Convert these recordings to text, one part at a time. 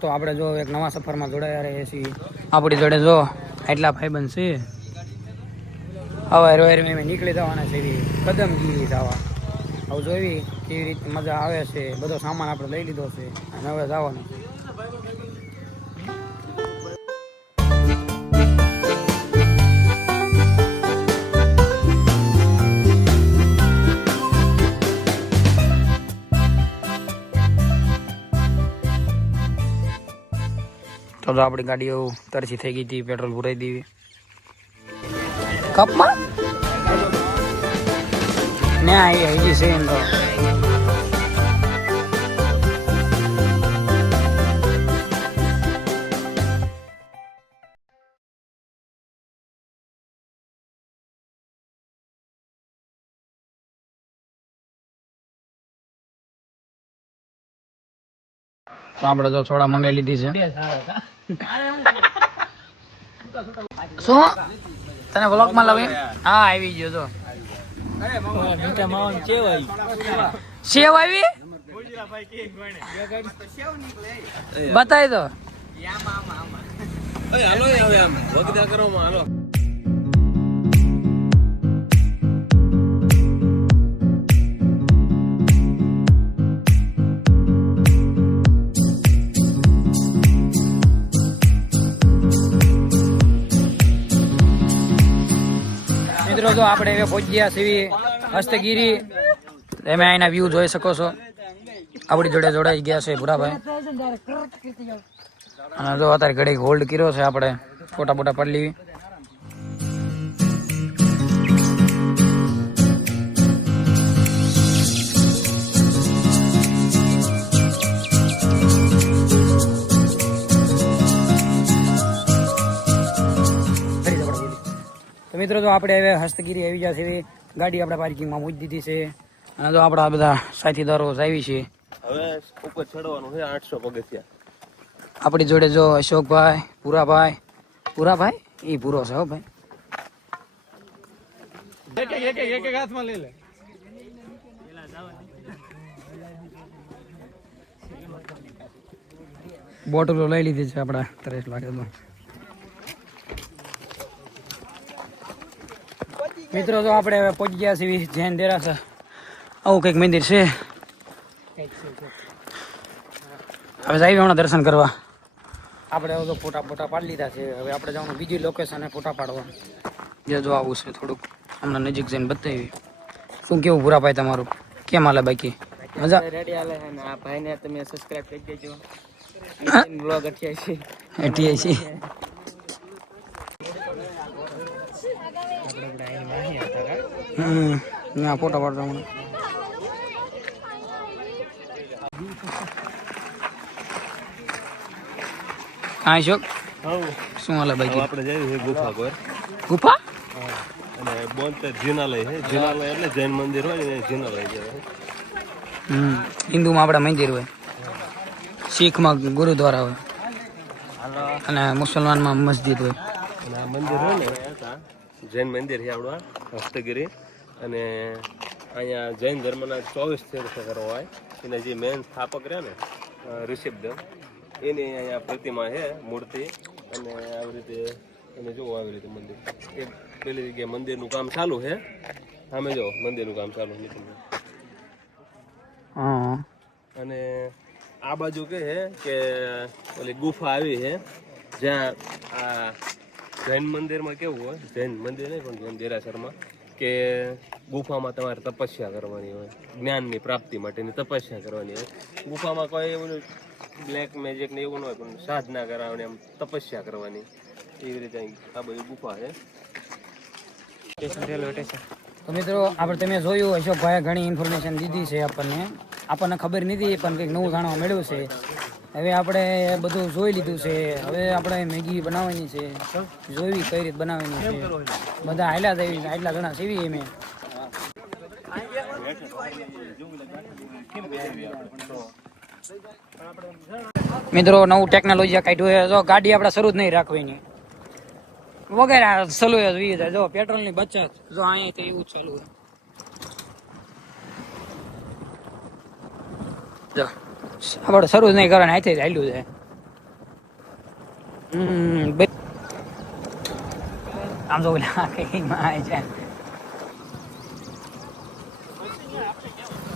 તો આપણે જો એક નવા સફરમાં જોડાયા રહીએ છીએ. આપણી જોડે જો એટલા ભાઈબંધ છે. હવે રોયર મેં નીકળી જવાના છે કદમગીરી જવા. હવે જોઈ કેવી રીતે મજા આવે છે. બધો સામાન આપણે લઈ લીધો છે અને હવે જવાનું છે. તો આપણી ગાડીઓ તરસી થઈ ગઈ હતી. પેટ્રોલ પુરાઈ દીધી કપમાં ને હજી છે એમ તો આપણે તો થોડા મંગાવી લીધી છે. શું તને વ્લોગમાં લાવે? હા આવી ગયો તો સેવ આવી બતાવી દો. મિત્રો તો આપણે હવે પહોંચી ગયા છીએ હસ્તગીરી. તમે અહીંના વ્યૂ જોઈ શકો છો. આપણી જોડે જોડાઈ ગયા છે ભૂરાભાઈ. અને જો અત્યારે ઘડી હોલ્ડ કર્યો છે. આપણે ફોટા બોટા પાડી લેવી. મિત્રો તો આપણે હવે હસ્તગીરી આવી ગયા છે. ગાડી આપણે પાર્કિંગમાં મૂકી દીધી છે. અને તો આપણા બધા સાથીદારો આવી છે. હવે ઉપર ચડવાનું છે 800 પગથિયા. આપણી જોડે જો અશોકભાઈ, પુરાભાઈ એ પૂરો છે હો ભાઈ. એક હાથમાં લઈ લે. બોટલો લઈ લીધી છે આપડા. તરસ લાગે તો મિત્રો તો આપણે હવે પહોંચી ગયા છીએ જૈન દેરાસર. આવું કંઈક મંદિર છે. હવે જઈએ હમણાં દર્શન કરવા. આપણે હવે તો ફોટા પાડી લીધા છે. હવે આપણે જવાનું બીજી લોકેશને ફોટા પાડવા. જે જો આવું છે થોડુંક હમણાં નજીક જઈને બતાવી. શું કેવું ભૂરાભાઈ તમારું? કેમ હાલે બાકી મજા? રેડી હાલે છે ને આ ભાઈને તમે સબસ્ક્રાઇબ કરી દેજો. બ્લોગ 88 ના ફોટા પાડતા હમણાં. હા શોક શું હાલે બાકી? આપણે જઈએ છીએ ગુફા પર. ગુફા અને બોનતેર જીનાલય છે. જીનાલય એટલે જૈન મંદિર હોય ને જીનાલય કહેવાય. હિન્દુમાં આપણા મંદિર હોય, શીખમાં ગુરુદ્વારા હોય અને મુસલમાનમાં મસ્જિદ હોય. અને આ મંદિર હોય ને જૈન મંદિર છે આપણું હસ્તગીરી. અને અહીંયા જૈન ધર્મના 24 તીર્થંકરો હોય. એને જે મેન સ્થાપક રહ્યા ને ઋષભદેવ એની અહીંયા પ્રતિમા છે, મૂર્તિ. અને આવી રીતે તમે જુઓ આવી રીતે મંદિર. એ પેલી જગ્યાએ મંદિરનું કામ ચાલુ છે. સામે જો મંદિરનું કામ ચાલુ છે. અને આ બાજુ કે છે કે ઓલી ગુફા આવી છે જ્યાં આ જૈન મંદિરમાં કેવું હોય, જૈન મંદિર નહીં પણ જૈન દેરાસરમાં, કે ગુફામાં તમારે તપસ્યા કરવાની હોય, જ્ઞાનની પ્રાપ્તિ માટેની તપસ્યા કરવાની હોય. ગુફામાં કોઈ એવું બ્લેક મેજિક ને એવું ન હોય, પણ સાધના કરાવવાની, આમ તપસ્યા કરવાની. એવી રીતે આ બધી ગુફા છે. તો મિત્રો આપણે તમે જોયું અશોકભાઈએ ઘણી ઇન્ફોર્મેશન દીધી છે આપણને ખબર નથી પણ કંઈક નવું જાણવા મળ્યું છે. હવે આપણે બધું જોઈ લીધું છે. હવે આપણે મેગી બનાવવાની છે, જોઈ કઈ રીતે બનાવવાની છે. બધા હાલ્યા જઈએ, આટલા જણા સીવી અમે. મિત્રો નવું ટેકનોલોજી કાઢ્યું છે. જો ગાડી આપણે શરૂ જ નહીં રાખવાની વગેરે ચાલુ જ વી જાય. જો પેટ્રોલની બચત જો અહીંથી એવું ચાલુ છે. જો આપણે શરૂ જ નહીં કરવાનું, અહીંથી જ હાલ્યું છે. આમ જો કઈ માં છે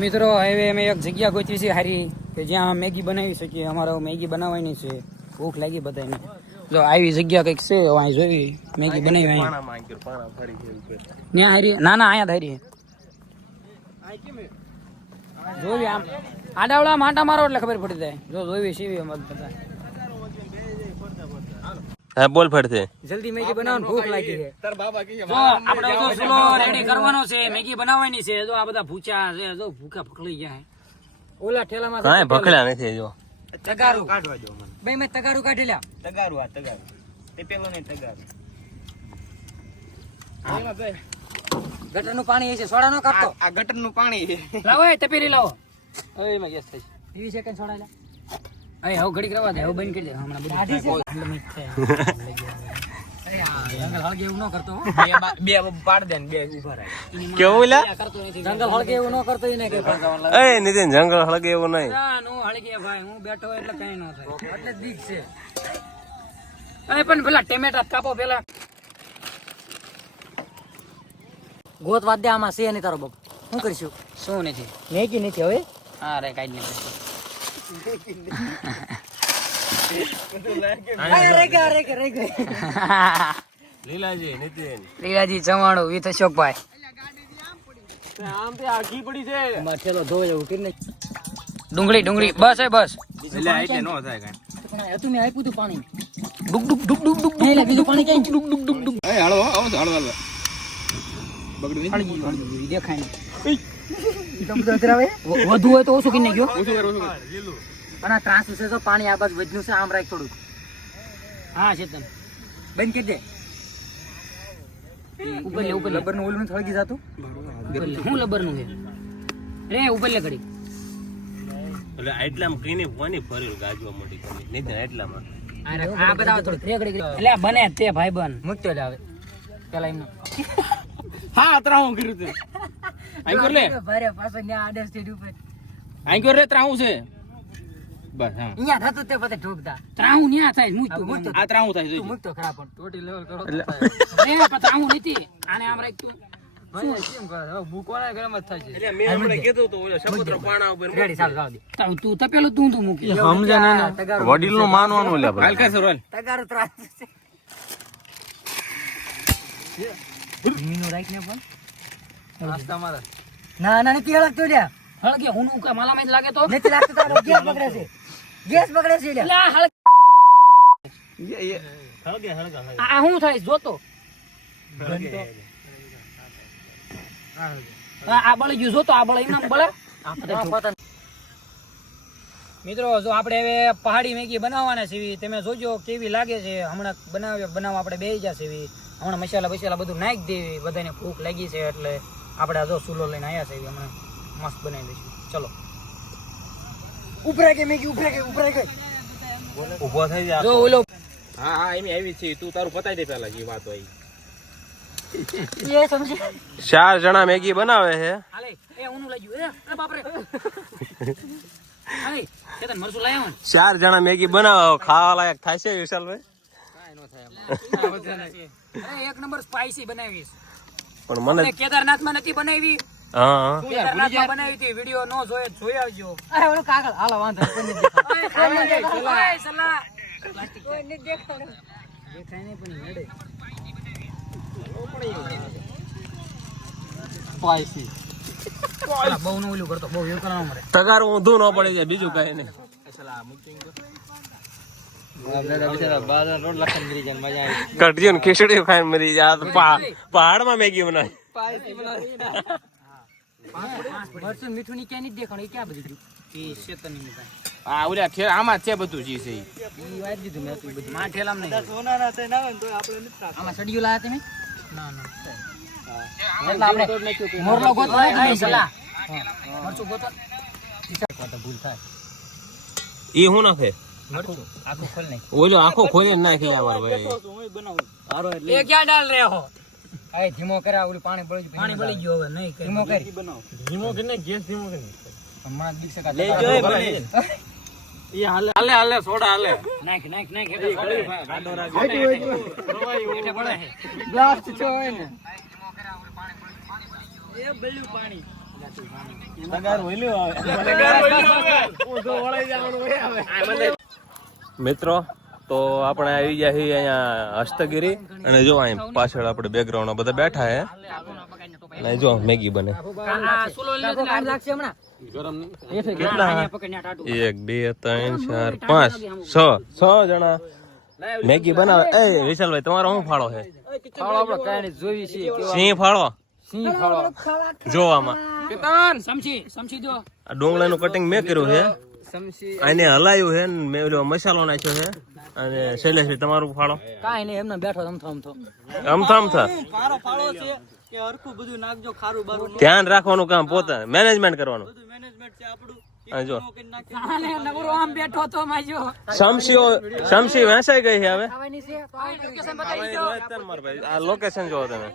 મિત્રો. હવે અમે એક જગ્યા ગોતી છે હારી કે જ્યાં મેગી બનાવી શકીએ. અમારે મેગી બનાવવાની છે, ભૂખ લાગી બધાને. જો આવી જગ્યા કઈક છે, અહીં જોઈ મેગી બનાવી ત્યાં હારી. ના ના અહીંયા હારી જોવી. આમ આડાવડા માટા મારો એટલે ખબર પડી જાય. જો જોવી સીવી અમે બધા. હા બોલ ફરતે જલ્દી મેગી બનાવવાની ભૂખ લાગી છે. જો આપણે તો ચૂલો રેડી કરવાનો છે, મેગી બનાવવાની છે. જો આ બધા ભૂચા છે, જો ભૂખા પકડી ગયા છે. ઓલા ઠેલામાં કાંઈ ભખલા નથી. જો તગારું કાઢવા દો મને. ભાઈ મેં તગારું કાઢી લ્યા. તગારું આ તગારું તે પેલો નહીં તગારું. ગટરનું પાણી છે, સોડા નો કાપતો. આ ગટરનું પાણી છે. લાવો એ તપેલી લાવો. હવે એમાં ગેસ થઈ 20 સેકન્ડ સોડા લે. હવે હવે ઘડીક રવા દે. હવે બંધ કરી દે. હમણાં બધું જંગલ હળગે એવું ન કરતો હો. બે પાડ દે ને બે ઉભા રહે. કેવું લા કરતો નથી. જંગલ હળગે એવું ન કરતો એને કે એ નીતિન જંગલ હળગે એવું નહીં. ના નો હળગે ભાઈ. હું બેઠો હોય એટલે કઈ ન થાય. એટલે જ બીક છે. અરે પણ પેલા ટમેટા કાપો પેલા. ગોત વાદ દે આમાં છે નહીં તારો બાપ. શું કરીશું? શું નથી મેગી નથી હવે. હા રે કાઈ નહીં. લીલાજી નીતિન લીલાજી ચવાણું વીથ અશોકભાઈ. આમ તે આખી પડી છે. ઠેલો ધોવે એવું કરીને ડુંગળી ડુંગળી બસ એ બસ. એટલે આઈટે નો થાય કાઈ. હતું મેં આપ્યું તું પાણી. ડુક ડુક ડુક ડુક ડુક. એટલે બીજું પાણી ક્યાં? ડુક ડુક ડુક ડુક. એ હાલો આવો હાલો હાલો બગડી હળગી દેખાય નહીં. વધુ હોય તો ઓછું કરી નાખ્યો. પણ આ ત્રાસ છે તો પાણી આ બાજુ વધ્યું છે. આમ રાખ થોડું. હા ચેતન બંધ કરી દે. ઉપર લે ઉપર લબર નું ઓલું થળગી જાતું. હું લબર નું છે રે ઉપર લે ઘડી. એટલે આટલામાં કઈને કોની ફરેલું ગાજવા મોટી કરી નીતિન આટલામાં આ બધા થોડું રે ઘડી એટલે આ બને તે ભાઈબંધ મુક્તો જ આવે પેલા એમનો. હા ત્રાહું કર્યું તે આઈ કર લે ભારે પાછો ન્યા આડે સ્ટેજ ઉપર આઈ કર રે ત્રાહું છે બસ હા અહીંયા થતું તે પછી ઠોકતા. ત્રાહું ન્યા થાય મુક્તો આ ત્રાહું થાય તું જોઈ મુક્તો ખરા પણ ટોટી લેવલ કરો એટલે રે પણ ત્રાહું નથી. આને આમ રાખ તું. શું કેમ કરે હવે ભૂકોણા ગરમ જ થાય છે. એટલે મેં હમણાં કીધું તો ઓલો સપોત્ર પાણા ઉપર રેડી ચાલ જાવ દે. તું તપેલું તું મૂકી સમજે ને વડીલ નું માનવાનું લે હાલ કર સર તગારું ત્રાસ છે. મીનું રાખ ને પણ નાસ્તા મારા. ના ના નથી હળગતો લ્યા. હળગે હું નું કે માલામાં જ લાગે તો નથી લાગતો. તારો ગેસ પકડે છે. ગેસ પકડે છે લ્યા. લા હળગે હળગે આ હું થાય જોતો. આ બળી ગયું જોતો. આ બળે એમ બળે. મિત્રો જો આપણે હવે પહાડી મેગી બનાવવાના છે. તમે જોજો કેવી લાગે છે. હમણાં બનાવવા આપણે બેસી જશે. હમણાં મસાલા બધું નાખી દેવી. બધાને ભૂખ લાગી છે એટલે આપણે જો ચૂલો લઈને આવ્યા છે. હમણાં મસ્ત બનાવી દઈશું. ચલો ઉપરા કે મેગી ઉપરા કે ઉભો થઈ જા. જો ઓલો હા હા એમ આવી છે તું તારું પતાઈ દે પેલા જે વાત હોય એ સમજી 4 જણા મેગી બનાવે છે. હાલે એ ઊનું લઈ ગયું. એ બાપ રે હાલે કેતન મરસું લાયા ને 4 જણા મેગી બનાવે ખાવા લાયક થાય છે વિશાલભાઈ. અરે એક નંબર સ્પાઈસી બનાવી છે. પણ મને કેદારનાથમાં નથી બનાવી. હા કેદારનાથમાં બનાવી હતી. વિડિયો નો જોયે જોઈ આવજો. અરે ઓલો કાગળ હાલો વાંધો નહીં. ઓય સલા પ્લાસ્ટિક કોઈ ન દેખાડે. દેખાય નહીં પણ હેડે સ્પાઈસી. બહુ નો ઓલું કરતો. બહુ એવું કરવા મળે. તગારું ઊંધું ન પડી જાય બીજું કઈ નહીં. કટજી ને ખીચડી ખાઈને મરી જાય. પહાડમાં મેગી બનાવી. મરચું મીઠું ની ક્યાં નથી દેખાણું. એ ક્યાં બધી ગયું? એ શેતન ની આ ઓલા ઠે આમાં છે બધું જી છે ઈ વાત દીધું મેં બધું. માં ઠેલામ નહીં. સોનાના થઈ ના હોય તો આપણે નથી. આમાં સડિયું લાયા તમે? ના ના. એટલે આપણે મોરલો ગોતો નહીં સલા. મરચું ગોતો. તો ભૂલ થાય. ઈ હું નાખે મરચું આખું ખોલ નહીં. ઓલો આખો ખોલીને નાખી યાર ભાઈ. એ ક્યાં ડાલ રહે હો? આય ધીમો કરે. ઓલું પાણી બળી ગયું. પાણી બળી ગયું હવે નહીં. ધીમો કરી. ધીમો કરીને ગેસ ધીમો કરીને હમણાં દીક્ષા લઈ જોય બને હાલે સોડા હાલે. નાખ બ્લાસ્ટ છો હોય ને મિત્રો તો આપણે આવી ગયા છીએ અહીંયા હસ્તગીરી અને જો અહીં પાછળ આપણે બેકગ્રાઉન્ડ બધા બેઠા હે અને જો મેગી બને કેટલા 1 2 3 4 5 6 જણા મેગી બનાવે. એ વિશાલભાઈ તમારો શું ફાળો છે? ફાળો આપણે કાંઈ નહીં જોઈ છે સિંહ ફાળો સિંહ ફાળો જોવામાં સમસી દો. આ ડુંગળીનું કટિંગ મેં કર્યું છે, સમસી આને હલાયું છે ને મેં ઓલો મસાલો નાખ્યો છે. અને શૈલેષભાઈ તમારું ફાળો? કાંઈ નહીં, એમને બેઠો અમથો અમથા મારો ફાળો છે કે હરખું બધું નાખજો, ખારું બારું ધ્યાન રાખવાનું કામ પોતે મેનેજમેન્ટ કરવાનું. બધું મેનેજમેન્ટ છે આપણું. અને જો નવરો આમ બેઠો તો માજો સમસી વેચાઈ ગઈ છે હવે. ખાવાની છે તો આ લોકેશન બતાવી દો. આ લોકેશન જોવો તમે,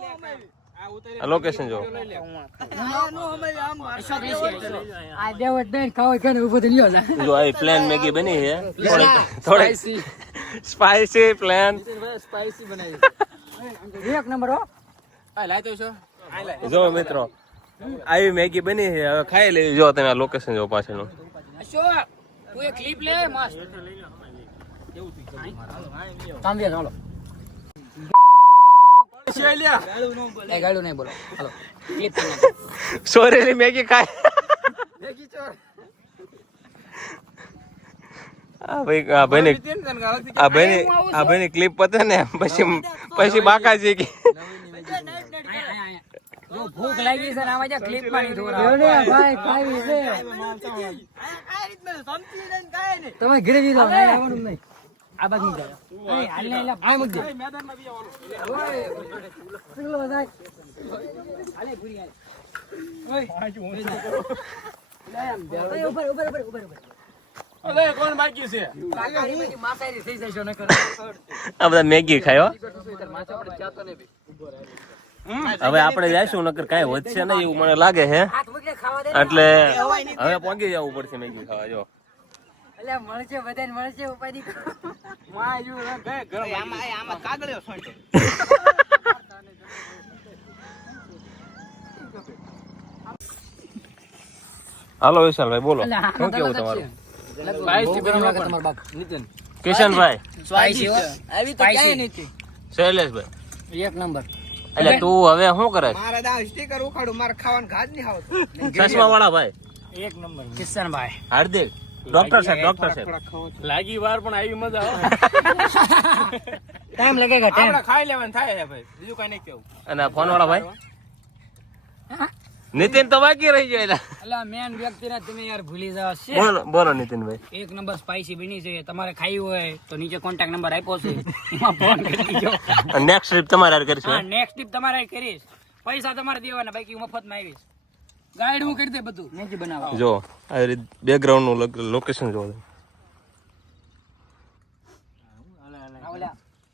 આ લોકેશન જોવો. આ દેવટ બેન ખાવ કે ઉભો થઈ લ્યો જા. જો આ પ્લેન મેગી બની છે, થોડી સ્પાઈસી પ્લેન. સ્પાઈસી બનાવી એક નંબર હો. લાયતો છો જો મિત્રો આવી મેગી બની છે, હવે ખાઈ લેવી. જો તમે આ લોકેશન જો પાછળનું. અશોક તું એક ક્લિપ લે મસ્ત. તાંબે ચાલો. એ ગાડું નહીં બોલો. હાલો ક્લિપ કરી નાખો. સોરેલી મેગી ખાય. આ ભાઈની ક્લિપ પતે ને પછી બાકાજી કે જો ભૂખ લાગી છે ને આમાં જા ક્લિપ માં નહીં થોડા ભાઈ ખાવી છે તમે ઘરે જી લો આવવાનું નહીં. આ બાજુ નહીં જાય. એ હાલ ને આ મુક દે મેદાનમાં બી આવવાનું. ઓય બધાય હાલે ભૂરી હાલે. ઓય લે આમ ઉપર અલે કોણ બાકી છે? કાકાની માસારી થઈ જશો ન કરો. આ બધા મેગી ખાયો. હવે આપણે જઈશું નકર કાંઈ વધશે નહીં એવું મને લાગે છે, એટલે હવે પહોંચી જવું પડશે મેગી ખાવા. જો એટલે મળશે બધાને મળશે ઉપાડી માં આમાં કાગળિયો છોડે. હાલો વિશાલભાઈ બોલો, શું કેવું તમારું? કિશનભાઈ, શૈલેષભાઈ એક નંબર. એટલે તું હવે શું કરે? મારા દા સ્ટીકર ઉખાડું, મારે ખાવાનું ઘાટ નહીં આવતું. ચશ્મા વાળા ભાઈ એક નંબર કિશનભાઈ હાર્દિક, ડોક્ટર સાહેબ લાગી વાર પણ આવી મજા આવે. ટાઈમ લાગેગા ટાઈમ. આપણે ખાઈ લેવાનું થાય છે ભાઈ, બીજું કઈ નહીં કેવું. અને ફોન વાળા ભાઈ નીતિન તો બાકી રહી જાય. એટલે મેન વ્યક્તિને તમે યાર ભૂલી જાવ છે. બોલો નીતિનભાઈ. એક નંબર સ્પાઈસી બની છે, તમારે ખાઈ હોય તો નીચે કોન્ટેક્ટ નંબર આપ્યો છે, એમાં ફોન કરી દીજો. નેક્સ્ટ ટ્રીપ તમારે કરશું. હા નેક્સ્ટ ટીપ તમારે કરીશ, પૈસા તમારે દેવાના, બાકી હું મફતમાં આવીશ. ગાઈડ હું કરી દે બધું મેગી બનાવવા. જો આ રીતે બેકગ્રાઉન્ડ નું લોકેશન જો.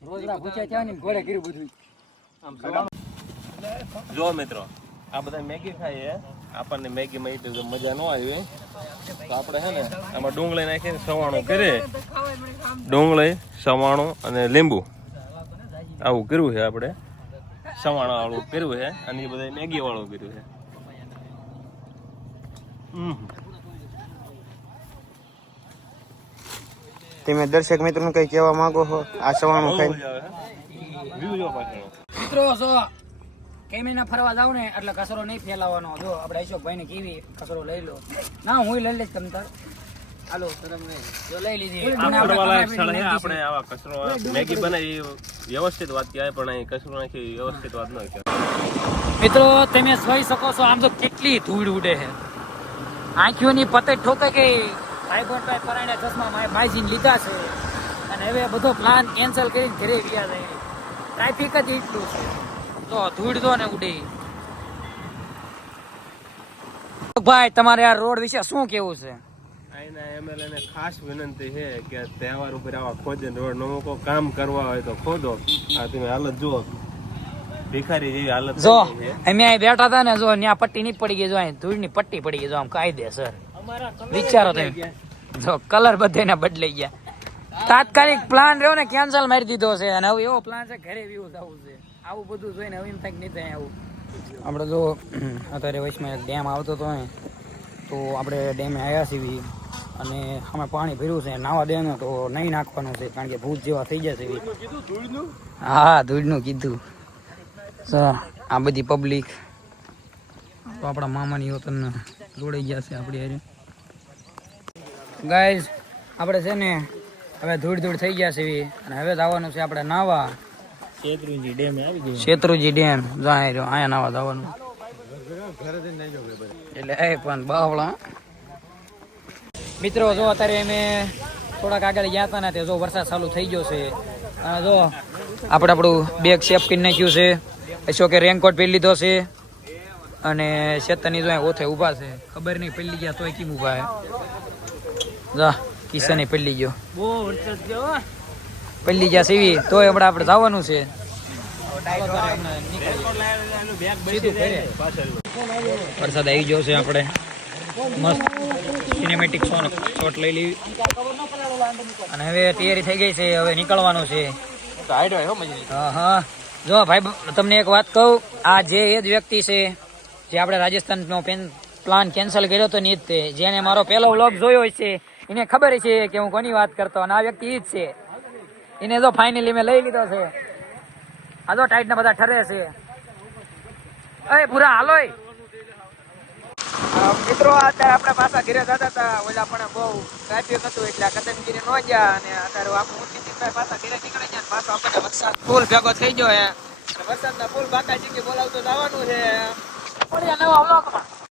રોજના પૂછ્યા છે ને ઘોડે કર્યું બધું. જો મિત્રો આ બધા મેગી ખાઈએ, આપણને મેગી માં એટલી મજા ન આવી તો આપણે છે ને આમાં ડુંગળી નાખીને સવાણું કરીએ. ડુંગળી, સવાણું અને લીંબુ આવું કર્યું છે આપણે. સવાણા વાળું કર્યું છે અને એ બધા મેગી વાળું કર્યું છે. તમે દર્શક મિત્રોને કઈ કહેવા માંગો છો આ સવાણું ખાઈને? મિત્રો જો કેમીના ફરવા જાવ ને એટલે કચરો નહીં ફેલાવાનો. જો આપણે અશોકભાઈ ને કેવી કચરો લઈ લો ના, હું લઈ લઈશ તમ તાર. હાલો જો લઈ લીધી. આપણે આવા કચરો મેગી બનાવી વ્યવસ્થિત વાત કહેવાય, પણ અહીં કચરો નાખી વ્યવસ્થિત વાત ન કહેવાય. મિત્રો તમે જોઈ શકો છો આમ તો કેટલી ધૂળ ઉડે છે, આંખીઓની પતંગ ઠોકે કે ભાઈ પરાણે ચશ્મા માયજીને લીધા છે અને હવે બધો પ્લાન કેન્સલ કરીને ઘરે ગયા છે. ટ્રાફિક જ એટલું છે તો ધૂળ તો ને ઉડે. ભાઈ તમારે આ રોડ વિશે શું કેવું છે? અહીંના એમએલએ ને ખાસ વિનંતી છે કે તહેવાર ઉપર આવા ખોદે રોડ ન મૂકો. કામ કરવા હોય તો ખોદો. આ તમે હાલત જુઓ, ભિખારી જેવી હાલત જો થઈ ગઈ છે. અમે અહીં બેઠા હતા ને, જો ત્યાં પટ્ટી નહીં પડી ગઈ, જો અહીં ધૂળની પટ્ટી પડી ગઈ, જો આમ કાયદેસર. વિચારો તમે જો કલર બધાને બદલાઈ ગયા. તાત્કાલિક પ્લાન રહ્યો ને કેન્સલ મારી દીધો છે અને હવે એવો પ્લાન છે ઘરે વ્યૂ થવું છે. આવું બધું જોઈને હવે એમ થાય કે નહીં થાય આવું. આપણે જો અત્યારે વચમાં એક ડેમ આવતો હતો ને તો આપણે ડેમે આવ્યા છીએ અને અમે પાણી ભર્યું છે. નાવા દેવાનું તો નહીં નાખવાનું છે કારણ કે ભૂત જેવા થઈ જશે. હા ધૂળનું કીધું. આ બધી પબ્લિક તો આપણા મામાની વતન જોડાઈ ગયા છે આપણી હારે. ગાઈઝ આપણે છે ને હવે ધૂળ થઈ ગયા છે અને હવે જવાનું છે આપણે નાવા શેત્રુંજી ડેમ. જાય રહ્યો અહીંયા નાવા જવાનું એટલે એ પણ બાવળા મિત્રો જો અત્યારે અમે થોડાક આગળ ગયા હતા ને તે જો વરસાદ ચાલુ થઈ ગયો છે અને જો આપણે આપણું બેગ સેફ કરી નાખ્યું છે. અશોકે રેનકોટ પહેરી લીધો છે અને શેતરની જો ઓથે ઊભા છે. ખબર નહીં પહેલી ગયા તોય કેમ ઊભા હે. જા કિશને પહેલી ગયો પહેલી ગયા સીવી તોય હમણાં આપણે જવાનું છે. વરસાદ આવી ગયો છે. આપણે મસ્ત સિનેમેટિક શોટ લઈ લેવી અને હવે તૈયારી થઈ ગઈ છે. હવે નીકળવાનું છે. હા હા જો ભાઈ તમને એક વાત કહું, આ જે એ જ વ્યક્તિ છે જે આપણે રાજસ્થાનનો પ્લાન કેન્સલ કર્યો હતો ને જ તે જેને મારો પહેલો વ્લોગ જોયો છે એને ખબર છે કે હું કોની વાત કરતો અને આ વ્યક્તિ ઈ જ છે. એને જો ફાઇનલી મેં લઈ લીધો છે. આ જો ટાઈટ ના બધા ઠરે છે. અરે પૂરા હાલોય મિત્રો અત્યારે આપણે પાછા ઘરે જતા હતા. ઓલા પણ બહુ ટ્રાફિક હતું એટલે કદમગીરી ન ગયા અને અત્યારે આપણે ઊંચી પાછા ઘરે નીકળી ગયા. પાછો આપણને વરસાદ ફૂલ ભેગો થઈ ગયો હે. વરસાદના ફૂલ બાકાજી કે બોલાવતો જવાનું છે. નવા વ્લોગમાં